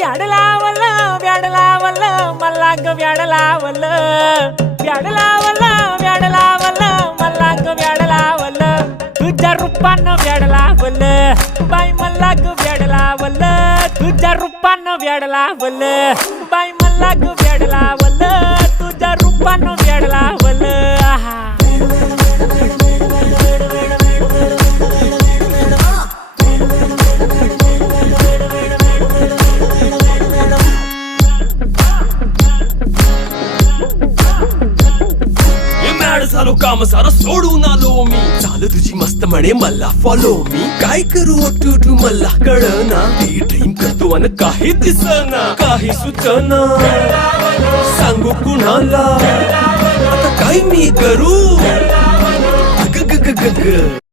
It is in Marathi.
व्याड लावलं व्याड लावलं मला ग व्याड लावलं व्याड लावलं व्याड लावलं मला ग व्याड लावलं तुझ्या रूपानं व्याड लावलं बाई मला ग व्याड लावलं तुझ्या रूपानं व्याड लावलं बाई मला ग व्याड लावलं तुझ्या रूपानं व्याड लावलं आहा झालो काम सारं सोडून आलो मी चाल तुझी मस्त म्हणे मला फॉलो मी काय करू टू मला कळना ती ड्रीम करतो आणि काही दिसना काही सुचना सांगू कुणाला आता काय मी करू ग ग ग ग ग